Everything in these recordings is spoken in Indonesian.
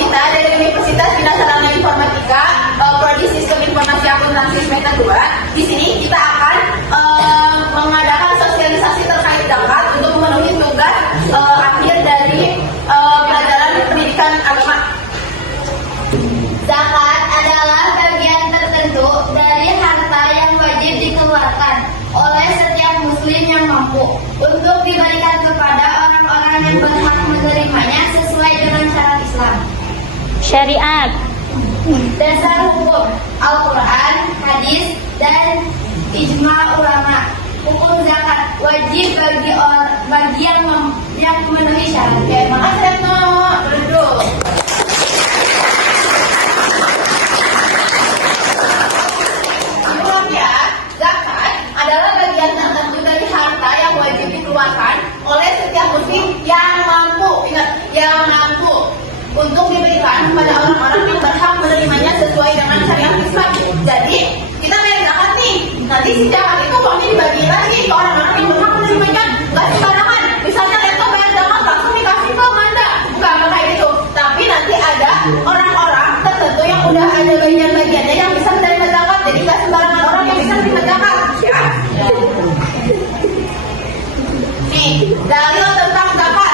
Kita dari Universitas Bina Sarana Informatika, Prodi Sistem Informasi Akuntansi semester 2. Di sini kita akan mengadakan sosialisasi terkait zakat untuk memenuhi tugas akhir dari pelajaran pendidikan agama. Zakat adalah bagian tertentu dari harta yang wajib dikeluarkan oleh setiap muslim yang mampu untuk diberikan kepada orang-orang yang berhak menerimanya sesuai dengan syarat Islam. Syariat. Dasar hukum Al-Quran, hadis, dan ijma ulama. Hukum zakat wajib bagi yang memenuhi syarat. Oke, makasih Retno. Duduk. Zakat adalah bagian tertentu dari harta yang wajib dikeluarkan oleh setiap muslim yang mampu, ingat, yang mampu untuk diberikan kepada orang-orang yang berhak menerimanya sesuai dengan syariat Islam. Jadi kita bayar zakat nih, nanti si zakat itu uangnya dibagi lagi ke orang-orang yang berhak menerimanya, nggak sembarangan. Misalnya Retno bayar zakat langsung dikasih ke Manda, bukan kayak gitu. Tapi nanti ada orang-orang tertentu yang udah ada bagian-bagiannya yang bisa menerima zakat, jadi nggak sembarangan orang yang bisa menerima zakat. Ya. Nih, dalil tentang zakat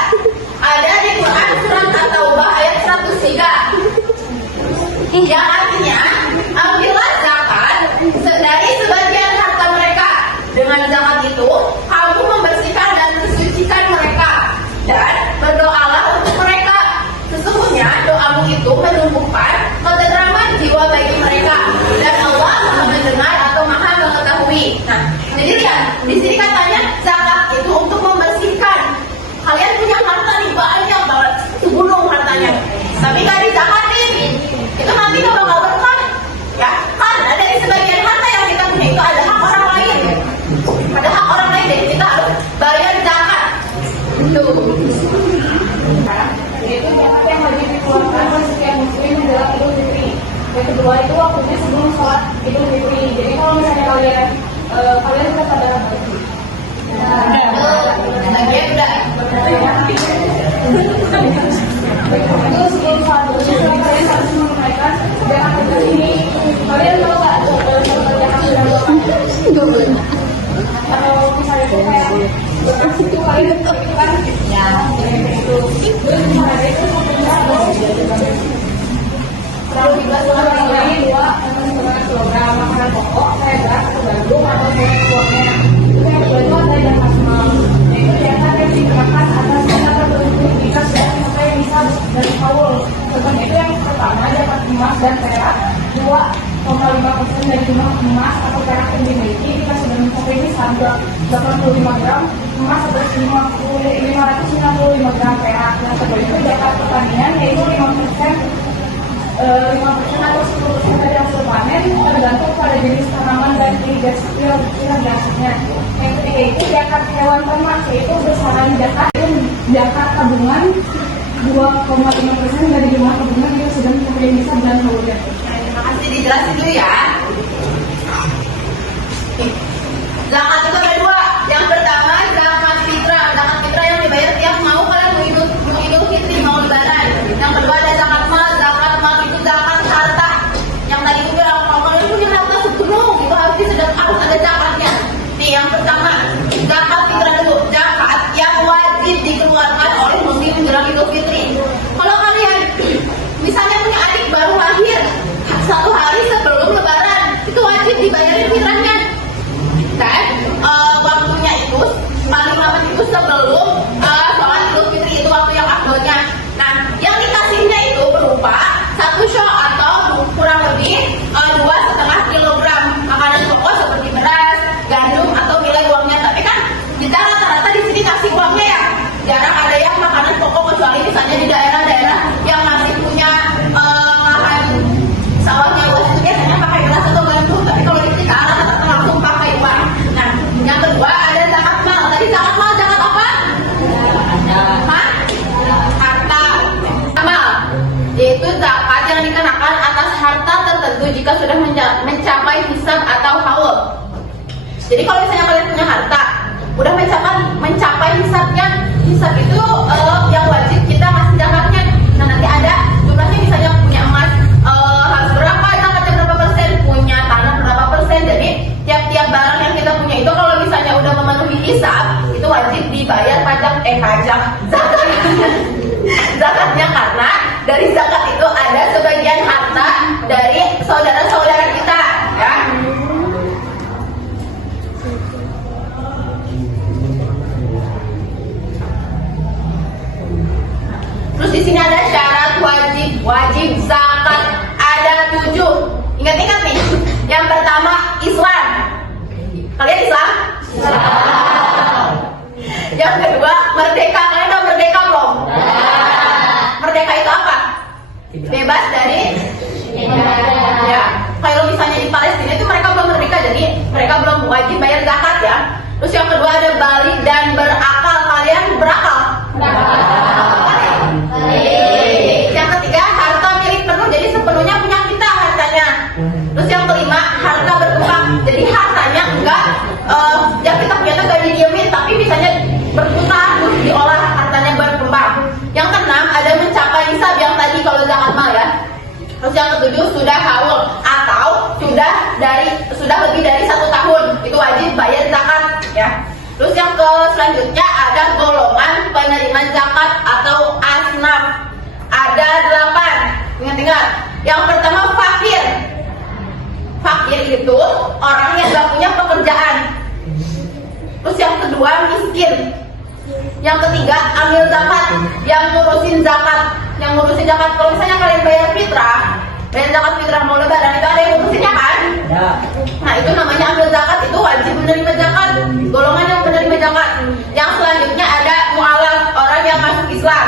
ada di Quran surat At-Taubah ayat 103. Yang artinya, ambillah zakat dari sebagian harta mereka. Dengan zakat itu, kamu membersihkan dan mensucikan mereka. Dan berdoalah untuk mereka. Sesungguhnya doamu itu menumbuhkan ketentraman jiwa bagi mereka. Dan Allah Maha mendengar atau Maha mengetahui. Nah, jadi lihat, di sini katanya zakat itu untuk membersihkan. Kalian punya harta nih banyak banget, segunung hartanya. Tapi nggak dizakatin, itu nanti nggak bakal berkah. Ya, kan ada di sebagian harta yang kita punya itu ada hak orang lain. Ada hak orang lain, jadi kita harus bayar zakat. Tuh. Yaitu zakat yang wajib dikeluarkan oleh setiap muslim adalah Idul Fitri. Yang kedua itu waktunya sebelum sholat Idul Fitri. Jadi kalau misalnya kalian sudah sadar berarti. Bagian udah. Itu sebelum sholat Idul Fitri kalian harus menunaikan zakat fitrah ini. Kalian tahu nggak zakat sudah berapa? Kalau misalnya itu kayak beras itu kalian itu kan ya itu terus misalnya itu kurang 13 orang lain 2,5 kilogram makanan pokok kayak beras atau gandum atau buahnya. Itu yang kedua itu ada yang maksimal, yaitu zakat yang dikenakan atas harta tertentu jika sudah sampai nisab dan haul. Contohnya itu yang pertama zakat emas dan perak 2,5% dari jumlah emas atau perak yang dimiliki jika sudah mencapai nisab 85 gram emas atau 595 gram perak. Yang kedua itu zakat pertanian yaitu 5% atau 10% dari hasil panen tergantung pada jenis tanaman dan irigasinya. Yang ketiga itu zakat hewan ternak yaitu besaran zakat tabungan 2,5% dari jumlah tabungan yang sudah mencapai nisab dan haulnya. Terima kasih, dijelasin dulu ya. Zakat itu ada dua. Yang pertama zakat fitrah. Zakat fitrah yang dibayar tiap mau kalian mau Idul Fitri, mau lebaran. Yang kedua ada zakat mal. Zakat mal itu zakat harta. Yang tadi gue bilang kalau kalian punya harta segunung itu harus ada zakatnya. Nih yang pertama zakat fitrah dulu. Zakat yang wajib dikeluarkan oleh muslim menjelang Idul Fitri. Kalau kalian misalnya punya adik baru lahir 1 hari sebelum lebaran, itu wajib dibayarin fitrahnya. Dan waktunya itu paling lama itu sebelum sholat Idul Fitri, itu waktu yang afdolnya. Nah, yang dikasihnya itu berupa 1 syok atau kurang lebih 2,5 kilogram makanan pokok seperti beras, gandum atau nilai uangnya. Tapi kan kita rata-rata di sini kasih uangnya ya. Jarang ada yang makanan pokok kecuali misalnya di daerah-daerah yang masih punya lahan sawahnya luas itu biasanya pakai beras atau gandum. Tapi kalau di kita rata-rata langsung pakai uang. Nah, yang kedua ada zakat mal. Tadi zakat mal zakat apa? Hah? Harta. Mal yaitu zakat yang dikenakan atas harta tertentu jika sudah mencapai hisab atau haul. Jadi kalau misalnya kalian punya harta udah mencapai hisabnya, hisab itu yang wajib dihisab itu wajib dibayar pajak zakat. Zakatnya karena dari zakat itu ada sebagian harta dari saudara-saudara kita, ya. Terus di sini ada syarat wajib zakat ada 7. Ingat-ingat nih. Yang pertama Islam. Kalian Islam? Yang kedua merdeka. Kalian udah merdeka belum? Merdeka itu apa? Bebas dari ya. Kalau misalnya di Palestina itu mereka belum merdeka, jadi mereka belum wajib bayar zakat, ya. Terus yang kedua ada balik dan berakal. Kalian berakal? Yang ketiga harta milik penuh, jadi sepenuhnya punya kita hartanya. Terus yang kelima harta berkembang, jadi hartanya enggak yang kita punya itu enggak didiemin, tapi misalnya berputar terus diolah, hartanya berkembang. Yang keenam ada mencapai nisab yang tadi kalau zakat mal, ya. Terus yang ketujuh sudah haul atau sudah lebih dari 1 tahun, itu wajib bayar zakat, ya. Terus yang selanjutnya ada golongan penerima zakat atau asnaf. Ada 8. Ingat-ingat. Yang pertama fakir. Fakir itu orang yang gak punya pekerjaan. Terus yang kedua miskin. Yang ketiga amil zakat, yang ngurusin zakat. Yang ngurusin zakat, kalau misalnya kalian bayar zakat fitrah mau lebaran, itu ada yang ngurusinnya kan? Ya. Nah itu namanya amil zakat, itu wajib menerima zakat. Golongan yang menerima zakat. Yang selanjutnya ada mu'alaf, orang yang masuk Islam.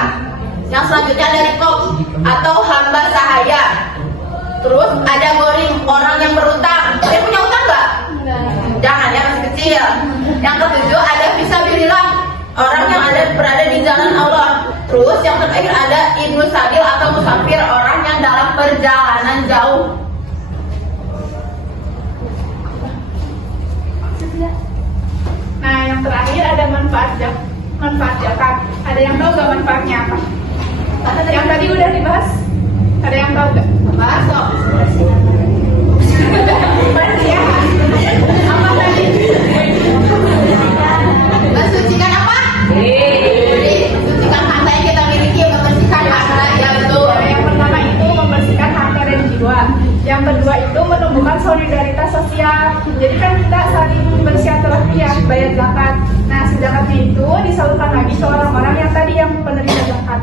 Yang selanjutnya ada rikob atau hamba sahaya. Terus ada gorim, orang yang berutang. Kalian punya utang nggak? Jangan, ya masih kecil. Yang ketujuh ada fisabilillah, orang yang berada di jalan Allah. Terus yang terakhir ada ibnu sabil atau musafir, orang yang dalam perjalanan jauh. Nah, yang terakhir ada manfaat zakat. Ada yang tahu gak manfaatnya apa? Yang tadi udah dibahas. Ada yang tahu gak? Bahas kok. Ya. Apa tadi? Mensucikan apa? Mensucikan harta yang kita miliki, membersihkan harta, ya betul. Yang pertama itu membersihkan harta dan jiwa. Yang kedua itu menumbuhkan solidaritas sosial. Jadi kan kita saling bersilaturahmi, ya, bayar zakat. Nah, si zakatnya itu disalurkan lagi ke orang-orang yang tadi yang penerima zakat.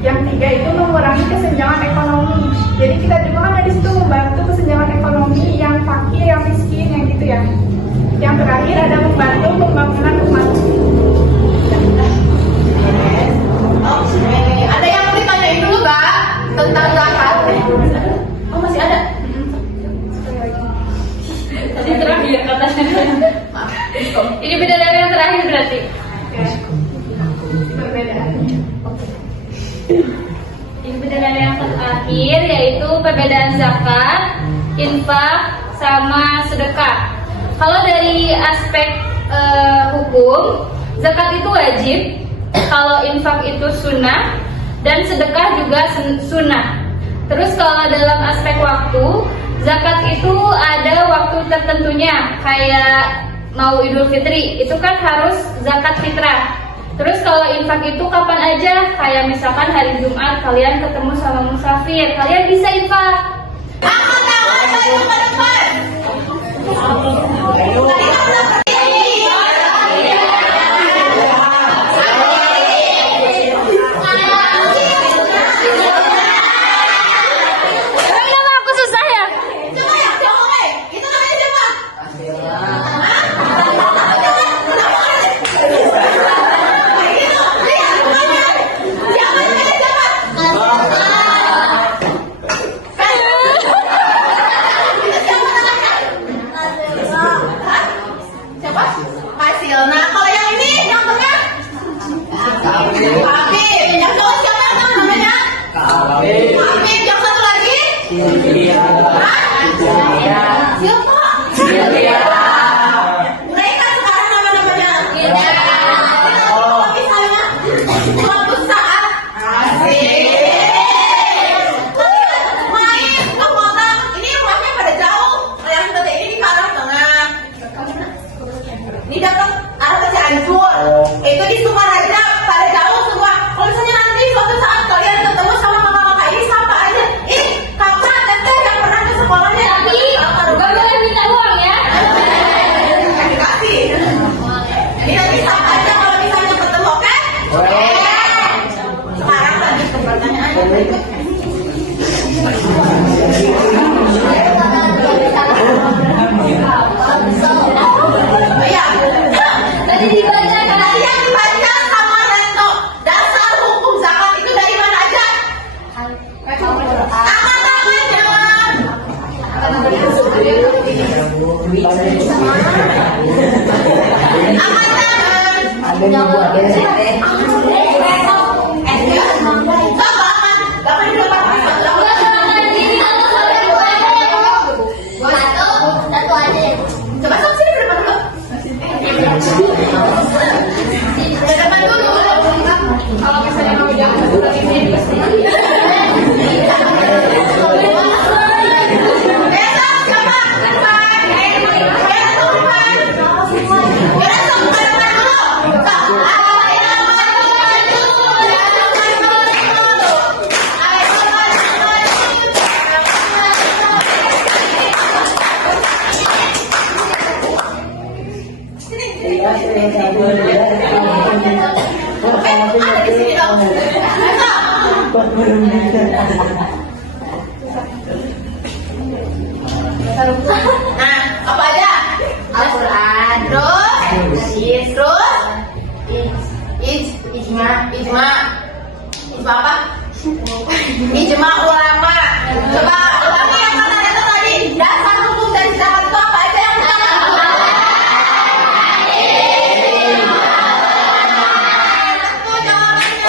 Yang tiga itu mengurangi kesenjangan ekonomi. Jadi kita juga kan di situ membantu kesenjangan ekonomi yang fakir, yang miskin, yang gitu, ya. Yang terakhir ada membantu pembangunan umat. Ada yang mau ditanyain dulu gak tentang zakat? Oh masih ada? Tadi terakhir katanya. Ini beda dari yang terakhir berarti. Perbedaan. Ini beda dari yang terakhir, yaitu perbedaan zakat, infak, sama sedekah. Kalau dari aspek hukum, zakat itu wajib. Kalau infak itu sunnah, dan sedekah juga sunnah. Terus kalau dalam aspek waktu, zakat itu ada waktu tertentunya, kayak mau Idul Fitri, itu kan harus zakat fitrah. Terus kalau infak itu kapan aja, kayak misalkan hari Jumat kalian ketemu sama musafir, kalian bisa infak. Kenapa aku susah ya? Nah, kalau yang ini, yang tengah Habib. Yang cowok siapa yang tahu namanya? Habib. Yang satu lagi? Siapa? Mereka sekarang nama-namanya. Kalau misalnya suatu saat main ke kota, ini rumahnya pada jauh. Yang kita ini di Karang Tengah. Ini datang arah ke Iya. Tadi dibaca kan? Tadi yang dibaca sama Retno. Dasar hukum zakat itu dari mana aja? Angkat tangan jangan. Angkat tangan. Coba angkat. Dapat didapat. Satu aja. Coba sama sini ke depan dulu. Ke depan dulu. Kalau misalnya mau jangan satu ini pasti. Besok coba ke depan. Besok ke depan. Besok ke depan dulu. Ada di sini dong. Nah, apa aja? Al-Quran. Terus, Ijma. ijma apa? Ijma ulama. Coba ulangi yang kata Neto tadi. Dasar hukum dari zakat itu apa aja yang utama? Itu jawabannya.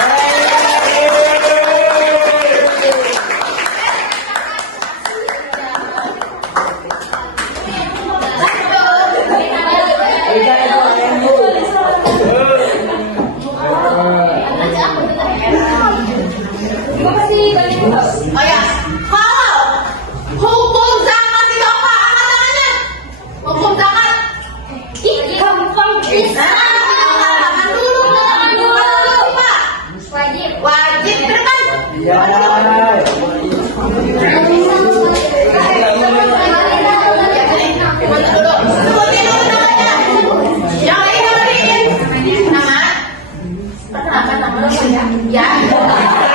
Oh ya, halal. Hukum zakat itu apa? Angkat tangannya. Hukum zakat. Gampang. Tangan dulu, Pak. Wajib. Wajib ke depan. Gimana dulu? Sebutin dulu namanya. Yang lain dengerin. Nama? Perkenalkan nama lu ya. Ya.